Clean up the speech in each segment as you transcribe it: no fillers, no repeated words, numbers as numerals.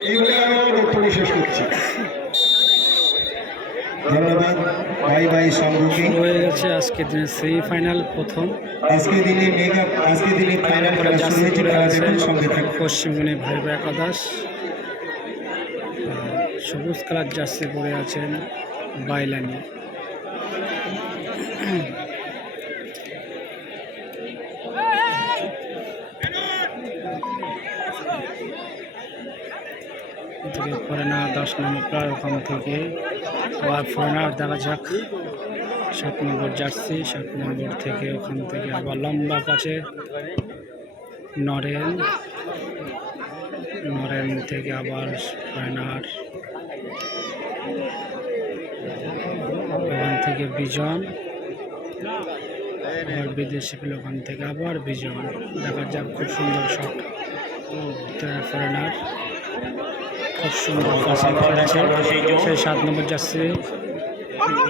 এইভাবে আমি আমার বক্তব্য শেষ করছি। ধন্যবাদ ভাই ভাই সংঘকে। হয়ে গেছে আজকের দিনের সেমিফাইনাল প্রথম। আজকে দিনে ফাইনাল খেলা শুরু হয়েছে। খেলা দেখুন, সঙ্গে থাকুন। পশ্চিমবঙ্গে ভাই ভাই একাদশ সবুজ কালার জার্সি পরে আছেন বাইলানি। ফরেনার 10 নম্বর প্লেয়ার, ওখান থেকে আবার ফরেনার দেখা যাক 7 নম্বর জার্সি, 7 নম্বর থেকে ওখান থেকে আবার লম্বা কাছে নরেন থেকে আবার ফরেনার, ওখান থেকে বিজন, আবার বিদেশি পেল, ওখান থেকে আবার বিজন। দেখা যাক, খুব সুন্দর শট ফরেনার, খুব সুন্দর পাসিং খেলেছে। সেই 7 নম্বর জার্সি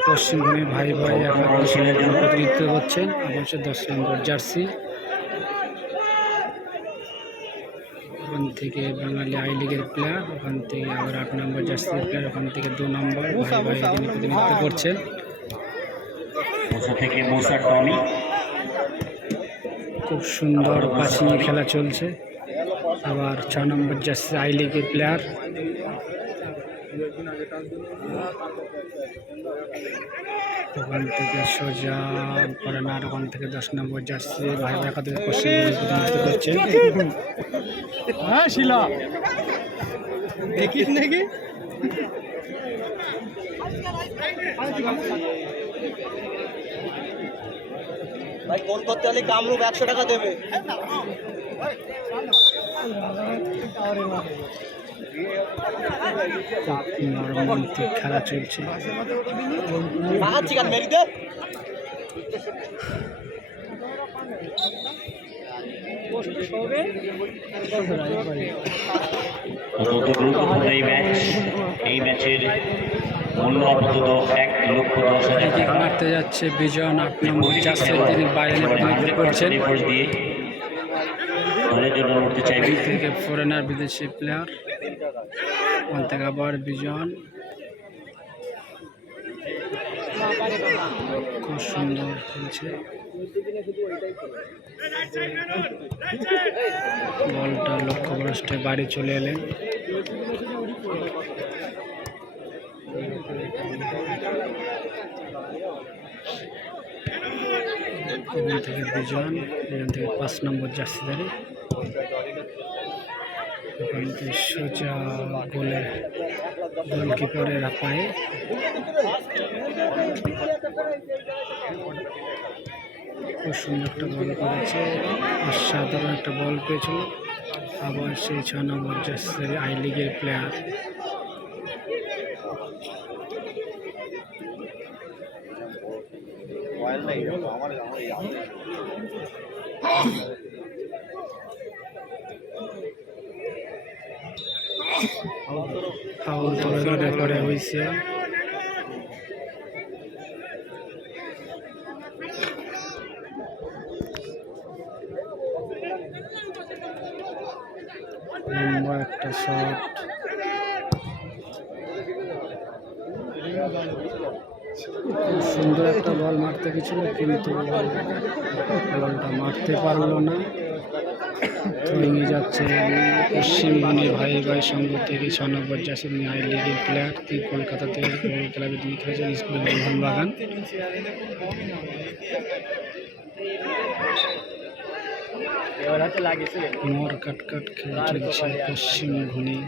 পশ্চিমবঙ্গে ভাই ভাই একাদশের প্রতিনিধিত্ব করছেন। আবার সে 10 নম্বর জার্সি, ওখান থেকে বাঙালি আই লিগের প্লেয়ার, ওখান থেকে আবার 8 নম্বর জার্সির প্লেয়ার, ওখান থেকে 2 নম্বর ভাই ভাই তিনি প্রতিনিধিত্ব করছেন। খুব সুন্দর পাসিং খেলা চলছে। আবার 6 নম্বর জার্সি আই লিগের প্লেয়ার, ওখান থেকে সোজা ফরেনার, ওখান থেকে 10 নম্বর জার্সি ভাই ভাই একাদশ পশ্চিমবঙ্গে প্রতিনিধিত্ব করছে। হ্যাঁ শিলা দেখিস নাকি ভাই, গোল করতে হলে কামরূপ 100 টাকা দেবে। রোমান্টিক খেলা চলছে। এই ম্যাচের মূল্য আপাতত 1,10,000 মারতে যাচ্ছে বিজন, 8 নম্বর জার্সি তিনি বাইরে প্রতিনিধিত্ব করছেন। থেকে ফরেনার বিদেশি প্লেয়ার, ওখান থেকে আবার বিজন, খুব সুন্দর খেলছে। বলটা লক্ষ্যভ্রষ্টে বাড়ি চলে এলেন। এখান থেকে বিজন, এখান থেকে 5 নম্বর জার্সিধারী, ওখান থেকে সোজা গোলকিপারের পায়ে খুব সুন্দর একটা বল করেছে, অসাধারণ একটা বল পেয়েছিল। আবার সেই 6 নম্বর জার্সিধারী আই লিগের প্লেয়ার, ফাউল তোলার পরে হয়েছে। লম্বা একটা শট, খুব সুন্দর একটা বল মারতে গেছিল, কিন্তু বলটা মারতে পারলো না। ভেঙে যাচ্ছে পশ্চিমবঙ্গে ভাই ভাই সংঘ থেকে 6 নম্বর জার্সি আই লিগের প্লেয়ার, তিনি কলকাতাতে ক্লাবে তিনি খেলেছেন স্কুল মোহনবাগান। মোর কাটকাট খেলা চলছে পশ্চিমবঙ্গে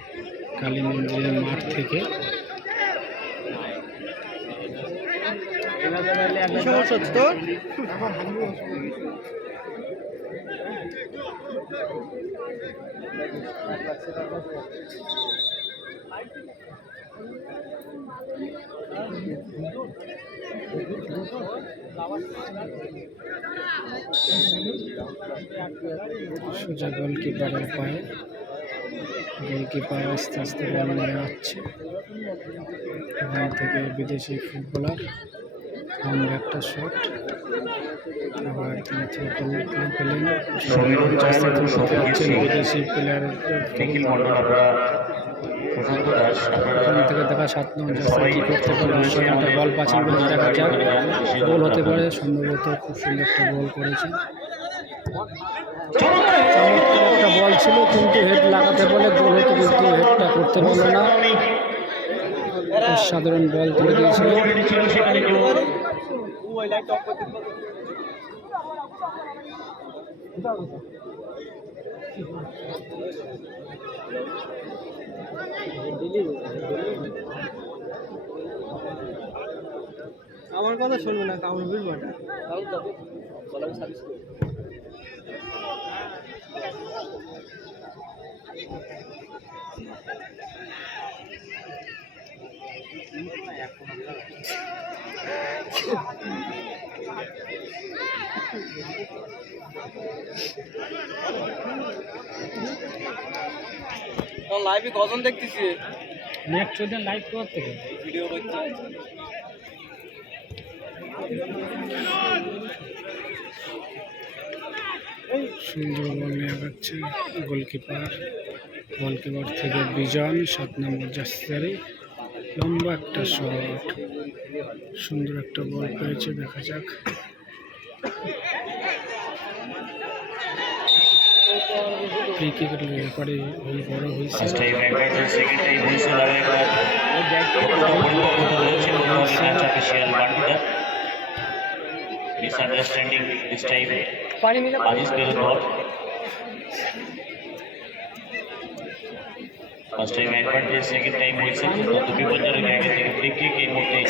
কালী মন্দিরের মাঠ থেকে। সোজা গোলকিপারের পায়ে, গোলকিপার আস্তে আস্তে বল নিয়ে আসছে। এখান থেকে বিদেশি ফুটবলার, লম্বা একটা শট, আবার তিনি পেলেন বিদেশি প্লেয়ারের সুকান্ত দাস এখান থেকে দেখা 7 নম্বর জার্সি কি করতে পারে, অসাধারণ একটা বল পাচ্ছেন বলে দেখা যাক, গোল হতে পারে সম্ভবত। খুব সুন্দর একটা গোল করেছে, চমৎকার একটা বল ছিল কিন্তু হেড লাগাতে বলে গোল হতো, কিন্তু হেডটা করতে পারলো না। অসাধারণ বল তুলে দিয়েছিল। সেখানে কেউ আমার কথা শুনবে না, কামড় বুঝবো না। লাইভে কজন দেখতেছি? নেট চলছে লাইভ করার থেকে ভিডিও করতে সুন্দর বল নিয়ে যাচ্ছে গোলকিপার থেকে বিজন, 7 নম্বর জার্সি, লম্বা একটা শট, সুন্দর একটা বল পেয়েছে, দেখা যাক। ফ্রি কিকের ব্যাপারে বড় হয়েছে। ফার্স্ট টাইম একবার সেকেন্ড টাইম হয়েছে লাগাইবার পরিবর্তন হয়েছিল ম্যাচ অফিসিয়াল বান্টিদা misunderstanding this time Aziz Belur. First time advantage second time হয়েছে, কিন্তু বিপজ্জনক জায়গা থেকে ফ্রি কিক এই মুহূর্তে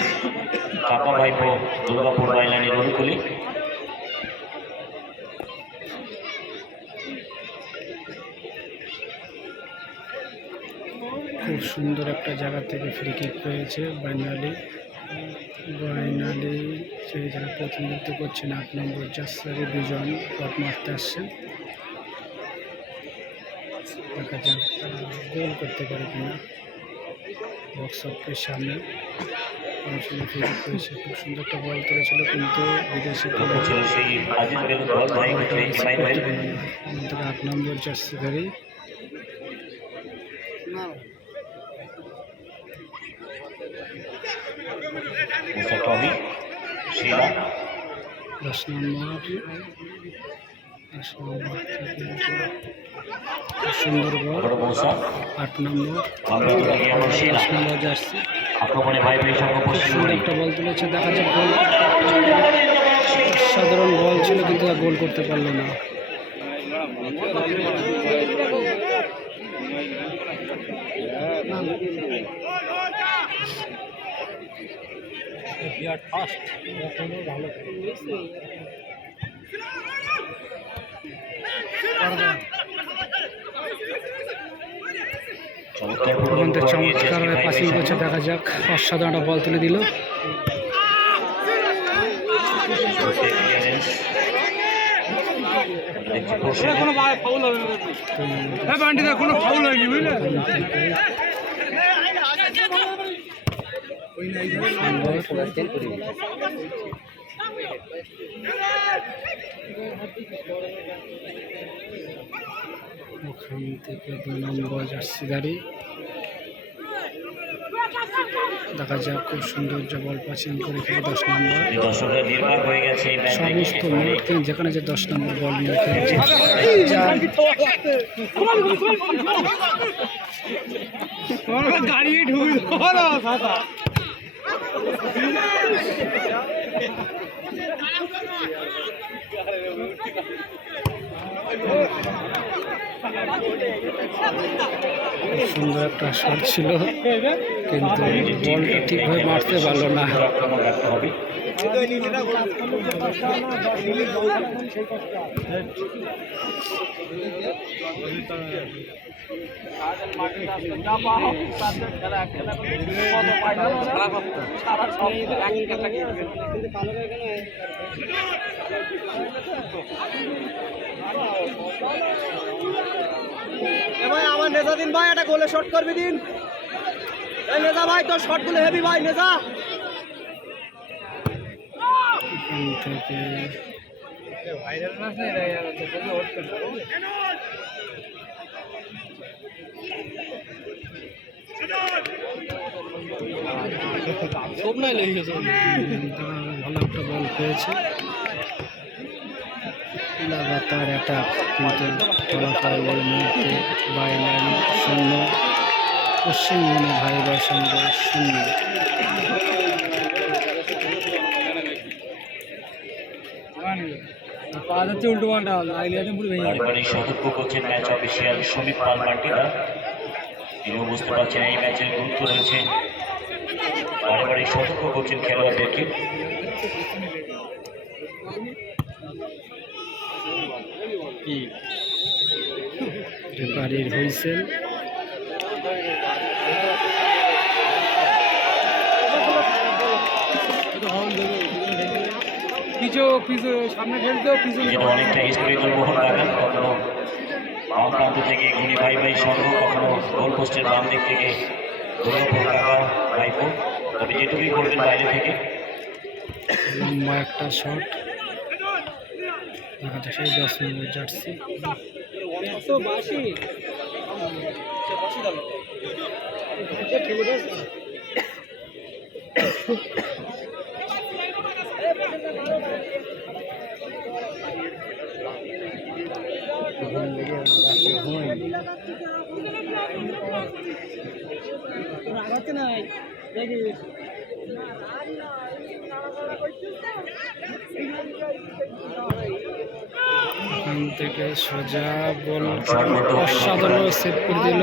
কাকা ভাইপো দুর্গাপুর বাইলানির অনুকূলে। খুব সুন্দর একটা জায়গা থেকে ফ্রি কিক পেয়েছে বাইনালি সেই যারা প্রতিনিধিত্ব করছেন 8 নম্বর জার্সি দুজন শট মারতে আসছেন, দেখা যাক তারা গোল করতে পারে কিনা। বক্সের সামনে ফ্রি কিক পেয়েছে, খুব সুন্দর একটা বল করেছিল কিন্তু বিদেশি ছিল সেই আজিজ বেলুর বল নয় মিনিটে হিমাই ভাই 8 নম্বর জার্সি ধরে টমি শিলা 10 নম্বর থেকে সুন্দর বল, বড় মৌসা 8 নম্বর শিলা 10 নম্বর জার্সি, আক্রমণে ভাই ভাই সঙ্গ পশ্চিম সুন্দর একটা বল তুলেছে, দেখা যাক গোল। সাধারণ বল ছিল কিন্তু গোল করতে পারলো না। চমৎকার পাসিং করছে, দেখা যাক। অসাধারণ একটা বল তুলে দিল। কোনো ফাউল হয়নি বুঝলে। ওখান থেকে 2 নম্বর জার্সিদারি, দেখা যাক খুব সৌন্দর্য বল পাচ্ছেন করে খেলে 10 নম্বর। দর্শকরা নির্ভর হয়ে গেছে সমস্ত মাঠ যেখানে যে 10 নম্বর বল নিয়ে খেলছে। গাড়ি ঢুকে সুন্দর একটা শট ছিল কিন্তু বলটা ঠিকভাবে মারতে পারলো না। ভাই আমার নেতা দিন ভাই, একটা গোলে শট করবি দিন। এই নেতা ভাই তোর শট গুলো হেভি ভাই নেতা। ভাইরাল মাছ নেই রে यार, তো কত হট করছে। ভালো একটা বল পেয়েছে, লাগাতার অ্যাটাক কিন্তু ফলাফল এই মুহূর্তে বাইলাইন 0, পশ্চিমবঙ্গে ভাইবার সঙ্গে 0। বাড়ি সতর্ক করছেন ম্যাচ অফিসিয়াল সুমিত পাল মান্টিরা। তিনিও বুঝতে পারছেন এই ম্যাচের গুরুত্ব রয়েছে, বাড়ি সতর্ক করছেন খেলোয়াড়দেরকে। রেফারির হুইসেল। অনেকটা স্পিরিচুয়াল মোহন বাগান, কখনো বাম প্রান্ত থেকে গুণী ভাই ভাই সংঘ, কখনো গোল পোস্টের বাম দিক থেকে দুর্গাপুর কাকা ভাইপো। তবে যেটুকুই করবেন বাইরে থেকে। লম্বা একটা শট, দেখা যাচ্ছে 10 নম্বর জার্সি। এখান থেকে সোজা বল অসাধারণ সেভ করে দিল।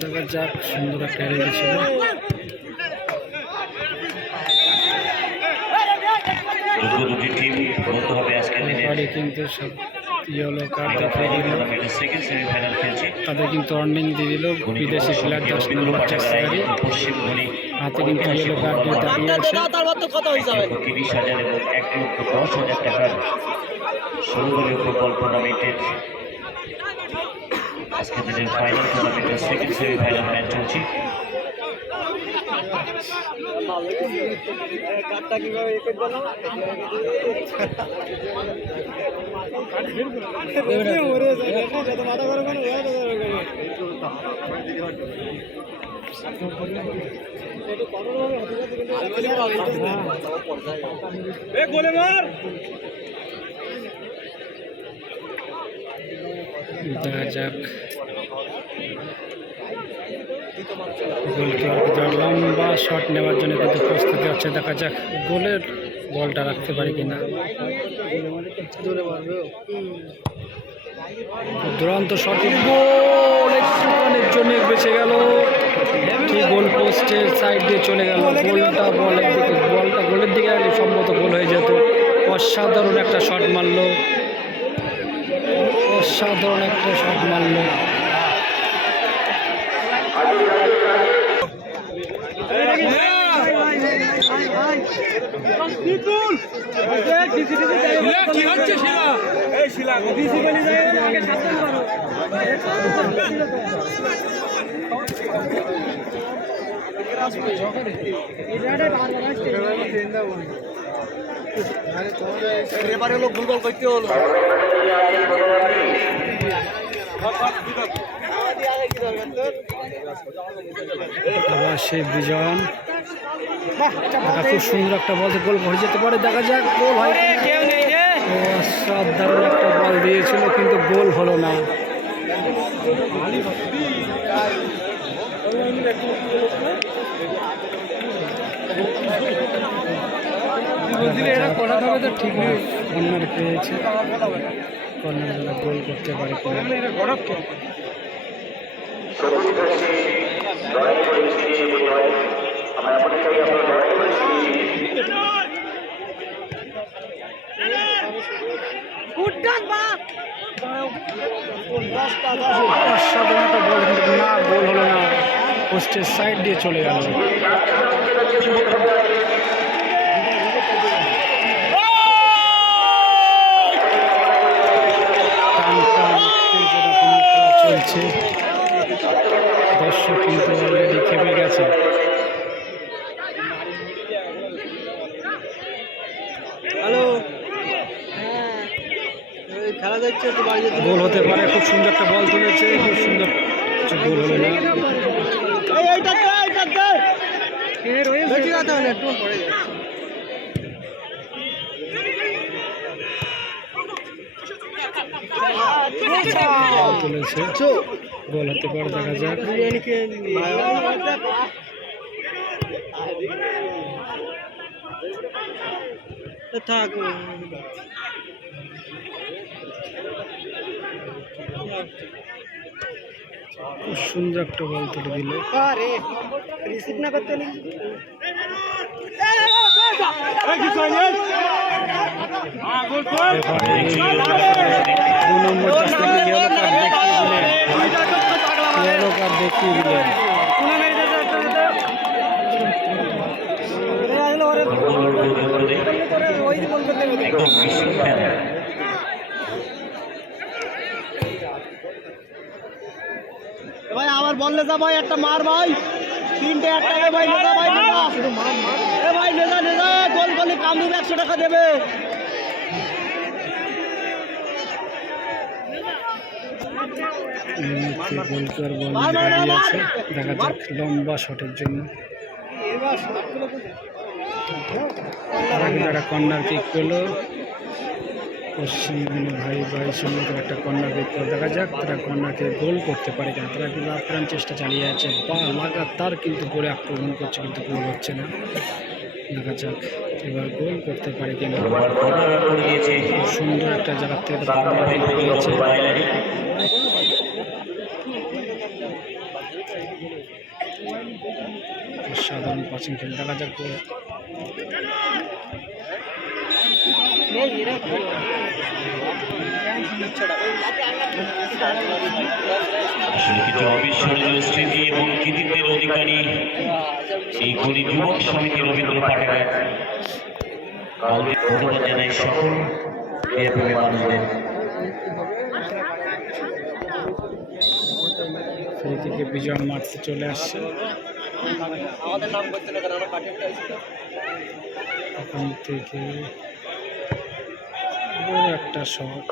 দেখা যাক, সুন্দর একটা রেডি ছিল। কিন্তু সব ইয়েলো কার্ড দেখিয়ে দিল, তাদের কিন্তু ওয়ার্নিং দিয়ে দিল বিদেশি প্লেয়ার 10 নম্বর জার্সি হাতে কিন্তু ইয়েলো কার্ড দিয়ে দাঁড়িয়ে আছে। 30,000 এবং 1,10,000 টাকার 16 দলীয় ফুটবল টুর্নামেন্টের আজকের দিনের ফাইনাল টুর্নামেন্টের সেকেন্ড সেমিফাইনাল ম্যাচ চলছে। দেখা যাক, গোলকিপার লম্বা শট নেওয়ার জন্য কিন্তু প্রস্তুতি হচ্ছে। দেখা যাক গোলের বলটা রাখতে পারে কিনা। দুরন্ত শট, গোল একটুখানির জন্য বেঁচে গেল, ঠিক গোল পোস্টের সাইড দিয়ে চলে গেল। বলটা গোলের দিকে গেলে সম্ভবত গোল হয়ে যেত। অসাধারণ একটা শট মারল, অসাধারণ একটা শট মারল। এবারে লোক ভুলবল করতে হলো। আবার সেই বিজন, খুব সুন্দর একটা বল, গোল ঘরে যেতে পারে। দেখা যাক গোল হয়। অসাধারণ একটা বল দিয়েছিল কিন্তু গোল হলো না। তো ঠিক কর্নার পেয়েছে, কর্নার গোল করতে পারে কিনা। অসাধারণ একটা বল কিন্তু না, গোল হলো না, পোস্টের সাইড দিয়ে চলে গেল। চলছে, দর্শক কিন্তু অলরেডি খেপে গেছে। দেখছে একটু বাড়ি যেতে গোল হতে পারে। খুব সুন্দর একটা বল তুলেছে, খুব সুন্দর, কিছু গোল হলো না। এইটা বেশি রাতে হলে একটু পড়ে যাচ্ছে। বল তুলেছে, গোল হতে পারে, দেখা যাক। থাক খুব সুন্দর একটা বল তুলে দিল। রিসিভ না করতে দু নম্বর জার্সিতে ইয়েলো কার্ড দেখিয়ে দিলেন। একদম মিশিং ফ্যান। ভাই আবার বললে যা ভাই, একটা মার ভাই, 3টে একটা ভাই, নেজা ভাই, নেজা এ ভাই, নেজা নেজা গোল করলে কামরুল 100 টাকা দেবে। গোলকিপার বল দাঁড়িয়েছে, দেখা যাক লম্বা শটের জন্য। তারা কিন্তু একটা কর্নার কিক করলো, পশ্চিমবঙ্গ ভাই সুন্দর একটা কর্নার কিক করে, দেখা যাক তারা কর্নারকে গোল করতে পারে কিনা। তারা কিন্তু আপ্রাণ চেষ্টা চালিয়ে যাচ্ছে, বা লাগাতার কিন্তু গোলে আক্রমণ করছে, কিন্তু গোল হচ্ছে না। দেখা যাক এবার গোল করতে পারে কিনা। খুব সুন্দর একটা জায়গা থেকে কর্নার কিক করেছে। সাধারণ পাসিং খেল, দেখা যাক গোল। আসলে কিছু অবিস্মরণীয় স্মৃতি এবং কৃতিত্বের অধিকারী এই গলি যুবক সমিতি রবীন্দ্র পাঠাগার। ধন্যবাদ জানাই সকল ক্রীড়াপ্রেমী মানুষদের। ফ্রি থেকে বিজয় মাঠে চলে আসছে। আমাদের নাম করতে না, কারণ কাটিংটা ওখান থেকে বড় একটা শট,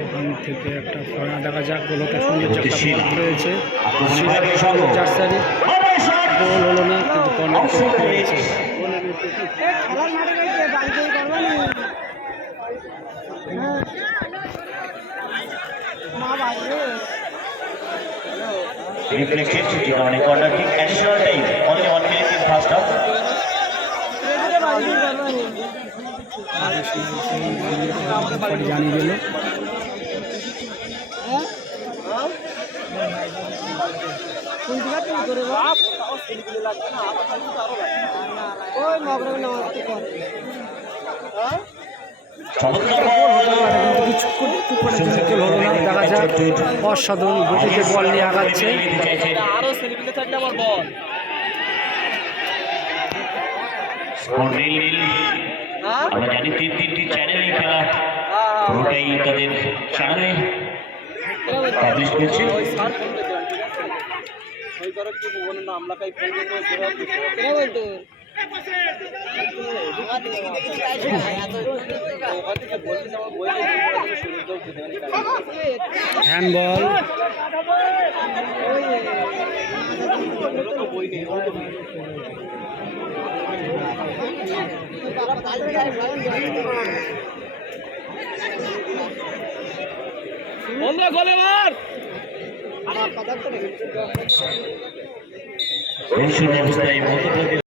ওখান থেকে একটা কর্নার, দেখা যাক গোল হতে সুন্দর একটা বল রয়েছে। জার্সারি গোল হলো না, কিন্তু কর্নার রয়েছে। খেলার মাঠে গেছে, বাড়িতে করবো না বাড়ি Reflected to the corner kick, additional time, only 1 minute in first half. জানিয়ে দিল দেখা যাক অসাধারণ গতিতে বল নিয়ে আগাচ্ছে। আরো সেলিব্রিটি থাকলে আমার বল আমরা জানি 3টি চ্যানেলে খেলা পুরোটাই তাদের চ্যানেলে পাবলিশ করছে। ওই স্যার ফোন দিলাম, ঠিক আছে ওই করো কি বলবো না, আমরা কাই ফোন দিতে জবাব দিতে বলতো হ্যান্ডবল, বন্ধুরা গোলে মার অবস্থায়